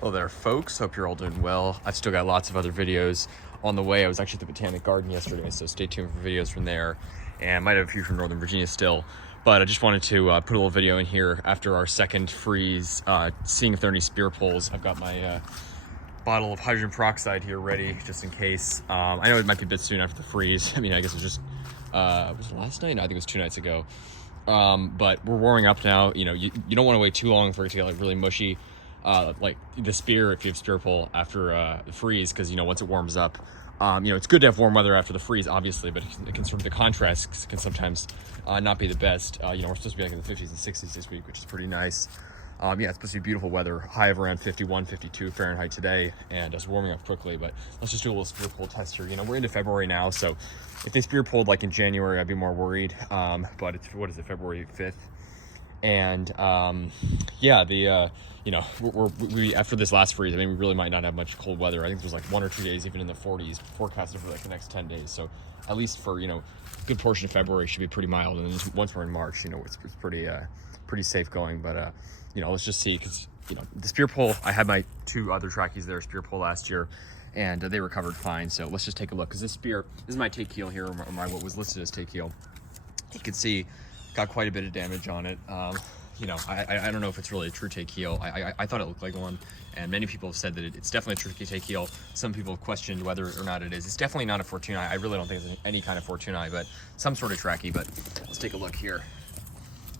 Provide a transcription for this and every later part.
Hello there, folks. Hope you're all doing well. I've still got lots of other videos on the way. I was actually at the Botanic Garden yesterday, so stay tuned for videos from there. And I might have a few from Northern Virginia still. But I just wanted to put a little video in here after our second freeze, seeing if there are any spear poles. I've got my bottle of hydrogen peroxide here ready, just in case. I know it might be a bit soon after the freeze. I mean, I guess it was just, was it last night? No, I think it was 2 nights ago. But we're warming up now. You know, you don't want to wait too long for it to get like really mushy. Like the spear, if you have spear pole after the freeze, because you know once it warms up, you know it's good to have warm weather after the freeze, obviously, but it can sort of the contrast can sometimes not be the best. You know, we're supposed to be like in the 50s and 60s this week, which is pretty nice. Yeah, it's supposed to be beautiful weather, high of around 51, 52 Fahrenheit today, and it's warming up quickly. But let's just do a little spear pole test here. You know, we're into February now, so if they spear poled like in January, I'd be more worried. But it's, what is it, February 5th? And yeah, you know, we after this last freeze, I mean, we really might not have much cold weather. I think there's like 1 or 2 days even in the 40s forecasted for like the next 10 days. So at least for, you know, a good portion of February should be pretty mild. And then once we're in March, you know, it's pretty safe going. But you know, let's just see, because you know the spear pole, I had my 2 other trackies there spear pole last year, and they recovered fine. So let's just take a look, because this is my take heel here, or my what was listed as take heel. You can see got quite a bit of damage on it. You know, I don't know if it's really a true take heel. I thought it looked like one, and many people have said that it's definitely a true take heel. Some people have questioned whether or not it is. It's definitely not a fortunei. I really don't think it's any kind of fortunei, but some sort of trachy. But let's take a look here.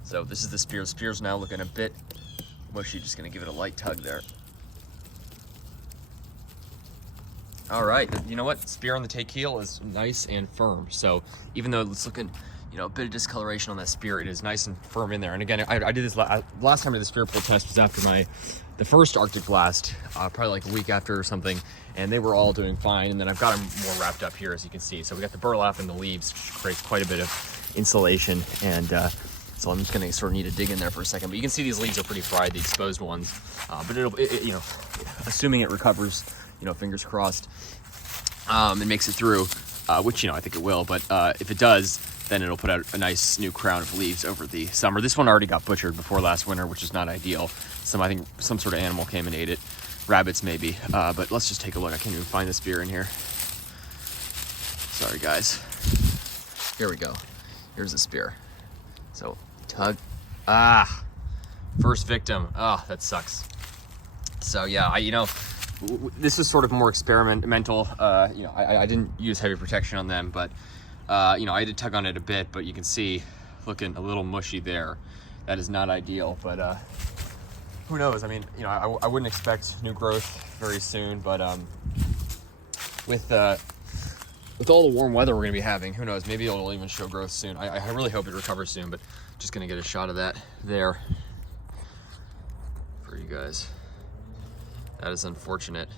So this is the spear. The spear's now looking a bit mushy. Just gonna give it a light tug there. All right, you know what? Spear on the take heel is nice and firm. So even though it's looking, you know, a bit of discoloration on that spear, it is nice and firm in there. And again, I did this last time I did the spear pole test was after the first Arctic blast, probably like a week after or something, and they were all doing fine. And then I've got them more wrapped up here, as you can see. So we got the burlap and the leaves, which creates quite a bit of insulation. And so I'm just gonna sort of need to dig in there for a second. But you can see these leaves are pretty fried, the exposed ones. But you know, assuming it recovers, you know, fingers crossed, it makes it through, which, you know, I think it will. But if it does, then it'll put out a nice new crown of leaves over the summer. This one already got butchered before last winter, which is not ideal. I think some sort of animal came and ate it. Rabbits maybe. But let's just take a look. I can't even find the spear in here. Sorry, guys. Here we go. Here's the spear. So, tug. First victim. That sucks. So yeah, you know, this is sort of more experimental. You know, I didn't use heavy protection on them, but you know, I did tug on it a bit, but you can see looking a little mushy there. That is not ideal, but who knows? I mean, you know, I wouldn't expect new growth very soon, but with all the warm weather we're gonna be having, who knows? Maybe it'll even show growth soon. I really hope it recovers soon, but just gonna get a shot of that there for you guys. That is unfortunate.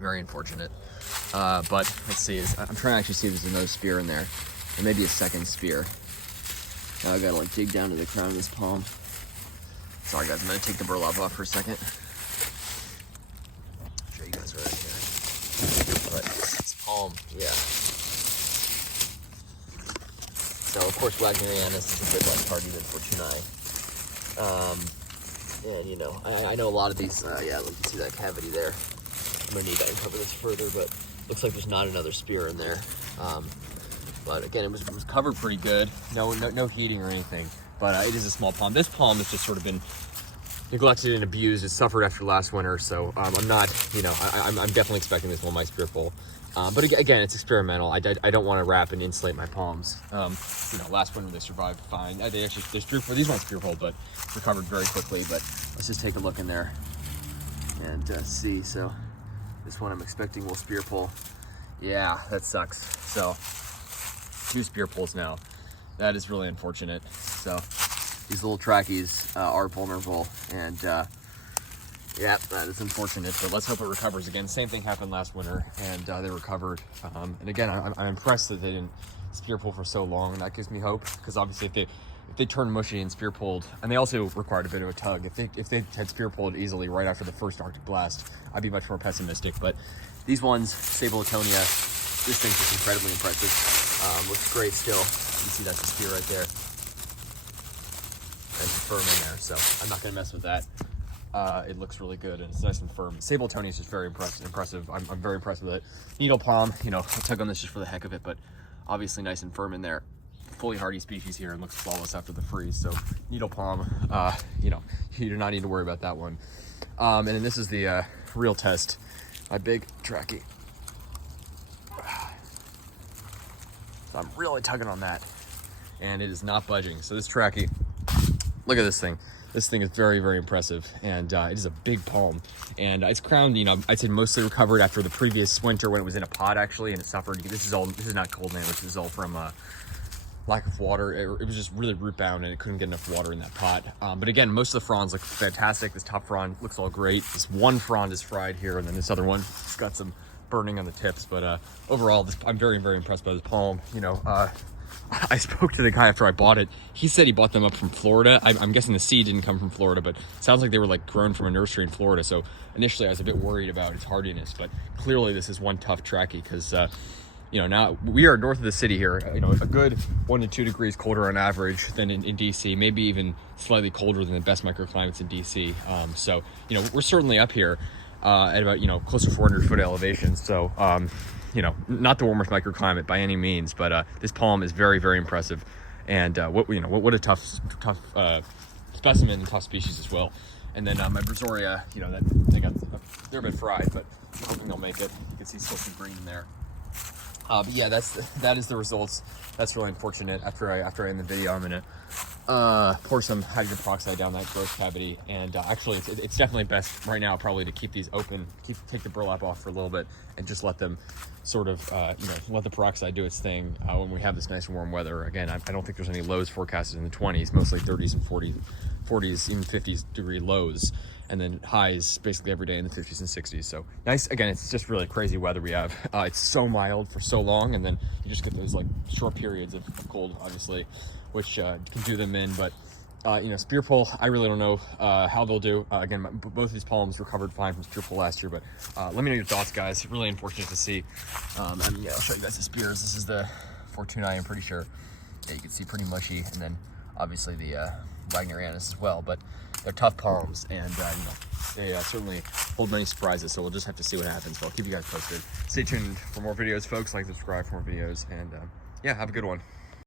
Very unfortunate. But let's see. I'm trying to actually see if there's another spear in there. There may be a second spear. Now I gotta like dig down to the crown of this palm. Sorry guys, I'm gonna take the burlap off for a second. Show you guys right here. But this palm, yeah. So of course wagnerianus is a bit less hardy than fortunei. And you know, I know a lot of these, yeah, you can see that cavity there. I'm gonna need to uncover this further, but looks like there's not another spear in there. But again, it was covered pretty good. No heating or anything, but it is a small palm. This palm has just sort of been neglected and abused. It suffered after last winter, so I'm not, you know, I'm definitely expecting this one, my spear pole. But again, it's experimental. I don't want to wrap and insulate my palms. You know, last winter they survived fine. These weren't spear pole, but recovered very quickly. But let's just take a look in there and see. So this one I'm expecting will spear pole. Yeah, that sucks. So 2 spear poles now. That is really unfortunate. So these little trackies are vulnerable, and yeah, that is unfortunate, but let's hope it recovers again. Same thing happened last winter, and they recovered. And again, I'm impressed that they didn't spear pole for so long, and that gives me hope, because obviously if they turn mushy and spear poled, and they also required a bit of a tug. If they had spear poled easily right after the first Arctic blast, I'd be much more pessimistic. But these ones, Sabletonia, this thing's just incredibly impressive. Looks great still. You can see that's the spear right there. And firm in there, so I'm not gonna mess with that. it looks really good and it's nice and firm. Sable Tony is just very impressive. I'm very impressed with it. Needle palm, you know, I tug on this just for the heck of it, but obviously nice and firm in there. Fully hardy species here and looks flawless after the freeze. So needle palm, you know, you do not need to worry about that one. And then this is the real test, my big trachy. So I'm really tugging on that and it is not budging. So this trachy, look at this thing. This thing is very, very impressive, and it is a big palm. And it's crowned, you know, I'd say mostly recovered after the previous winter when it was in a pot actually, and it suffered. This is not cold damage. This is all from lack of water. It was just really root bound, and it couldn't get enough water in that pot. But again, most of the fronds look fantastic. This top frond looks all great. This one frond is fried here, and then this other one has got some burning on the tips. But overall, I'm very, very impressed by this palm. You know, I spoke to the guy after I bought it. He said he bought them up from Florida. I'm guessing the seed didn't come from Florida, but it sounds like they were like grown from a nursery in Florida. So initially I was a bit worried about its hardiness, but clearly this is one tough trachy because, you know, now we are north of the city here, you know, a good 1 to 2 degrees colder on average than in DC, maybe even slightly colder than the best microclimates in DC. So, you know, we're certainly up here at about, you know, close to 400 foot elevation. So, you know, not the warmest microclimate by any means, but this palm is very, very impressive. And what a tough specimen and tough species as well. And then my Brazoria, you know, they're a bit fried, but I'm hoping they'll make it. You can see still some green in there. But yeah, that is the results. That's really unfortunate. After I end the video, I'm gonna pour some hydrogen peroxide down that growth cavity, and actually it's definitely best right now probably to keep these open, take the burlap off for a little bit, and just let them sort of you know, let the peroxide do its thing when we have this nice warm weather. Again, I don't think there's any lows forecasted in the 20s, mostly 30s and 40s, even 50s degree lows, and then highs basically every day in the 50s and 60s. So nice. Again, it's just really crazy weather we have. It's so mild for so long, and then you just get those like short periods of cold, obviously, which can do them in. But you know, spear pull, I really don't know how they'll do. Again, both of these palms recovered fine from spear pull last year, but let me know your thoughts, guys. Really unfortunate to see. I mean, yeah, I'll show you guys the spears. This is the fortunei, I'm pretty sure. Yeah, you can see pretty mushy, and then obviously the wagnerianus as well. But they're tough palms, and you know, they certainly hold many surprises. So we'll just have to see what happens. But I'll keep you guys posted. Stay tuned for more videos, folks. Like, subscribe for more videos, and yeah, have a good one.